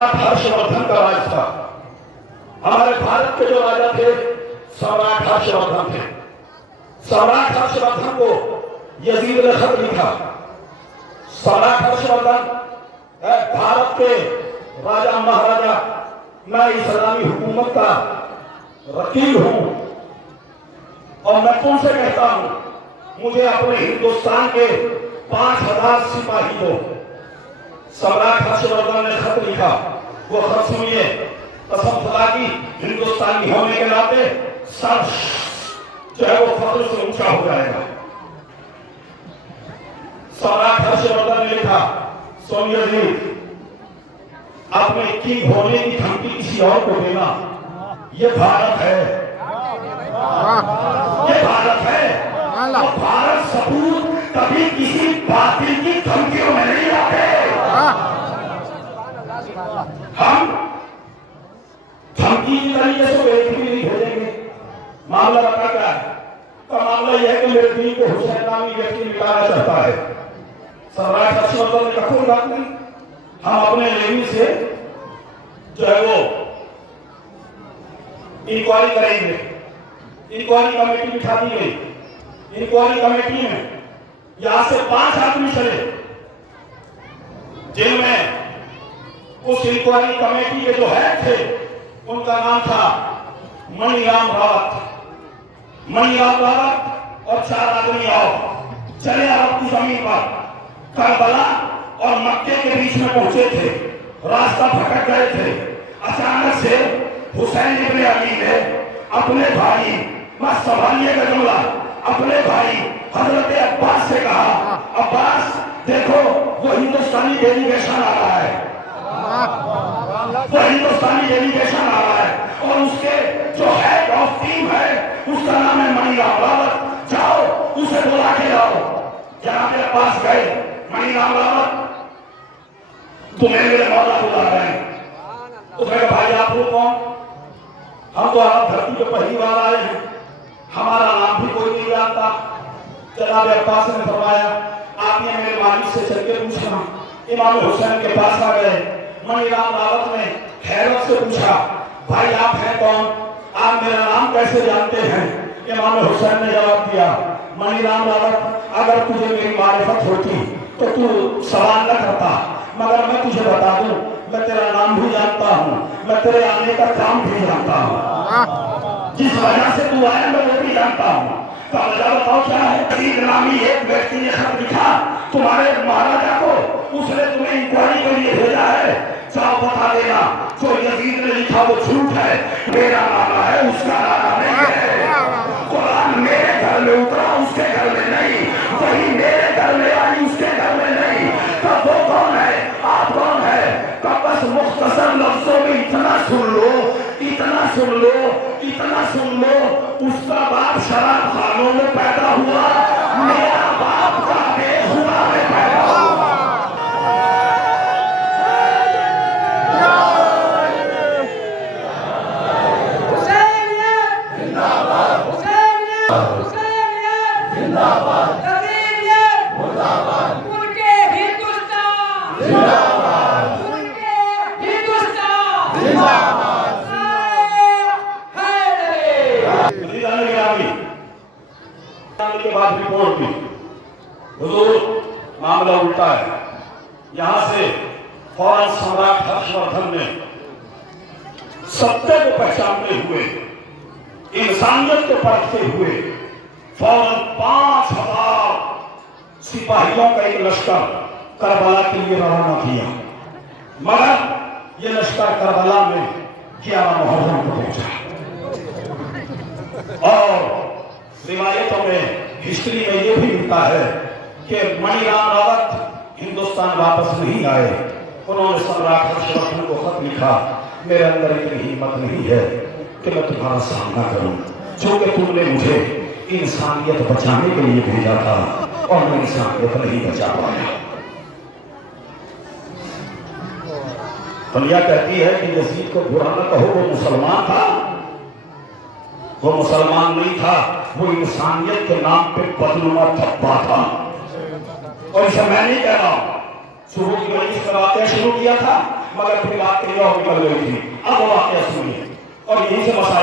हर्षवर्धन का राज था। हमारे भारत के जो राजा थे सम्राट हर्षवर्धन थे। सम्राट हर्षवर्धन को यजीद ने खत लिखा। सम्राट हर्षवर्धन भारत के राजा महाराजा, मैं इस्लामी हुकूमत का वकील हूं और मैं तुमसे कहता हूं, मुझे अपने हिंदुस्तान के 5000 सिपाही दो। सम्राट हर्षवर्धन ने खत लिखा। वो खत सुनिए, कसम खुदा की हिंदुस्तानी होने के नाते सर जो है वो फख्र से ऊंचा हो जाएगा। सम्राट हर्षवर्धन ने लिखा, सोनिया जी, अपने किंग होने की धमकी किसी और को देना, ये भारत है, ये भारत है। और भारत सबूत कभी किसी बातिल की धमकियों में नहीं आते। हम धमकी की तरीके से एक भी नहीं भेजेंगे। मामला बता क्या है? तो मामला यह है कि मेरे दिल को हुसैन नामी व्यक्ति मिटाना चाहता है। सम्राट हर्षवर्धन ने कहा कोई बात नहीं, हम अपने लेवी से जो है वो इंक्वायरी करेंगे। इंक्वायरी कमेटी बिठा दी गई। इंक्वायरी कमेटी में यहां से 5 आदमी चले, जिनमें उस इंक्वायरी कमेटी के जो हेड थे उनका नाम था मणिराम रावत। मणिराम रावत और 4 आदमी और चले अरब की जमीन पर करबला और मक्के के बीच में पहुंचे थे। रास्ता भटक गए थे। अचानक से हुसैन इब्न अली ने अपने भाई, मत संभालिएगा जुमला, अपने भाई हजरत अब्बास से कहा, अब्बास देखो वो हिंदुस्तानी डेलीगेशन आ रहा है, वो हिंदुस्तानी डेलीगेशन आ रहा है और उसके जो हेड ऑफ टीम है उसका नाम है मणिराम रावत। जाओ उसे बुला के लाओ। जनाब अब्बास गए। मणिराम रावत, तुम्हें मेरे मौला बुला रहे हैं। उसने कहा भाई आप लोग कौन? हम तो आप धरती पे पहली बार आए हैं, हमारा नाम भी कोई नहीं जानता। जनाब अब्बास ने फरमाया, आपने मेरे मालिक से चल के पूछना। इमाम हुसैन के पास आ गए। मणिराम रावत ने हैरत से पूछा, भाई आप हैं कौन? आप मेरा नाम कैसे जानते हैं? इमाम हुसैन ने जवाब दिया, मणिराम रावत, अगर तुझे मेरी मारिफत होती तो तू सवाल न करता, मगर मैं तुझे बता दूं, मैं तेरा नाम भी जानता हूं, मैं तेरे आने का काम भी जानता हूं, जिस वजह से तू आया मैं वो भी जानता हूं। तो वजह बताओ क्या है? यजीद नामी एक व्यक्ति ने खत लिखा तुम्हारे महाराजा को, उसने तुम्हें इंक्वायरी के लिए भेजा है, जाओ बता देना जो यजीद ने लिखा वो झूठ है, मेरा नाना है उसका नाना नहीं है। कुरान मेरे घर में उतरा उसके घर में नहीं, वही मेरे घर में आई उसके घर में नहीं। तब वो कौन है? आप कौन है? तब बस मुख्तसर लफ्जों में इतना सुन लो, इतना सुन लो, इतना सुन लो, उसका बाप शराब खानों में पैदा हुआ, मेरा बाप का बेहुदा में पैदा हुआ। के बाद रिपोर्ट की हुजूर मामला उल्टा है। यहां से फौरन सम्राट हर्षवर्धन ने सत्य को पहचानते हुए, इंसानियत को परखते हुए फौरन 5000 सिपाहियों का एक लश्कर करबला के लिए रवाना किया। मगर यह लश्कर करबला में 11 मुहर्रम को पहुंचा और रिवायतों में, हिस्ट्री में यह भी मिलता है कि मणिराम रावत हिंदुस्तान वापस नहीं आए। उन्होंने सम्राट हर्षवर्धन को खत लिखा, मेरे अंदर इतनी हिम्मत नहीं है कि मैं तुम्हारा सामना करूं, क्योंकि तुमने मुझे इंसानियत बचाने के लिए भेजा था और मैं इंसानियत नहीं बचा पाया। दुनिया कहती है कि यजीद को बुरा न कहो, वो मुसलमान था। वो मुसलमान नहीं था, वो इंसानियत के नाम पे बदनुमा धब्बा था। और इसे मैं नहीं कह रहा हूं, शुरू की मजलिस में वाकया शुरू किया था, मगर फिर बात कहीं और निकल गई थी। अब वो वाक्य सुनिए और यही से मसाला